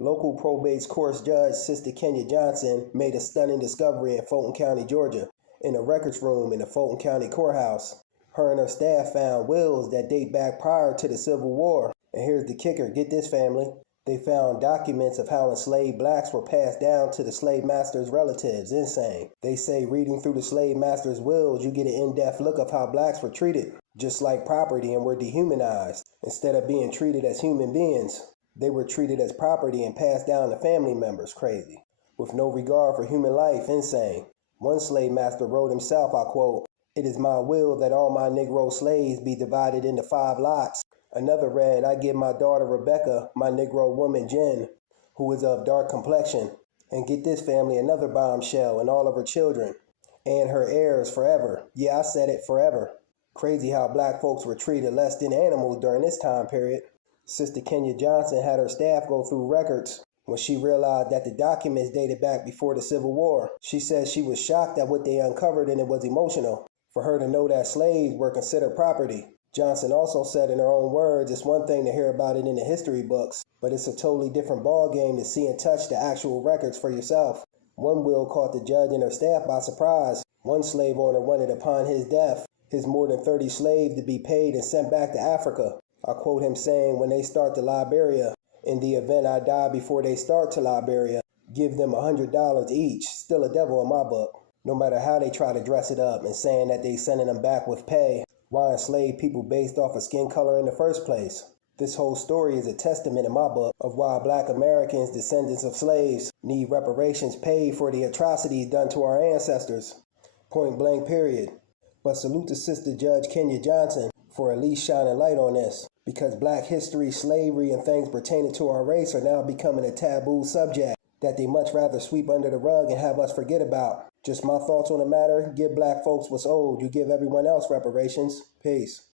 Local probate court judge Sister Kenya Johnson made a stunning discovery in Fulton County, Georgia, in a records room in the Fulton County Courthouse. Her and her staff found wills that date back prior to the Civil War. And here's the kicker, get this family. They found documents of how enslaved blacks were passed down to the slave master's relatives. Insane. They say reading through the slave master's wills, you get an in-depth look of how blacks were treated, just like property, and were dehumanized. Instead of being treated as human beings, they were treated as property and passed down to family members. Crazy. With no regard for human life. Insane. One slave master wrote himself, I quote, "It is my will that all my Negro slaves be divided into 5 lots. Another read, I give my daughter Rebecca, my Negro woman Jen, who is of dark complexion. And get this family, another bombshell, and all of her children, and her heirs forever." Yeah, I said it, forever. Crazy how black folks were treated less than animals during this time period. Sister Kenya Johnson had her staff go through records when she realized that the documents dated back before the Civil War. She said she was shocked at what they uncovered, and it was emotional for her to know that slaves were considered property. Johnson also said in her own words, it's one thing to hear about it in the history books, but it's a totally different ballgame to see and touch the actual records for yourself. One will caught the judge and her staff by surprise. One slave owner wanted upon his death his more than 30 slaves to be paid and sent back to Africa. I quote him saying, when they start to Liberia, in the event I die before they start to Liberia, give them $100 each. Still a devil in my book. No matter how they try to dress it up and saying that they sending them back with pay. Why enslave people based off of skin color in the first place? This whole story is a testament in my book of why black Americans, descendants of slaves, need reparations paid for the atrocities done to our ancestors. Point blank, period. But salute to Sister Judge Kenya Johnson for at least shining light on this, because black history, slavery, and things pertaining to our race are now becoming a taboo subject that they much rather sweep under the rug and have us forget about. Just my thoughts on the matter. Give black folks what's owed. You give everyone else reparations. Peace.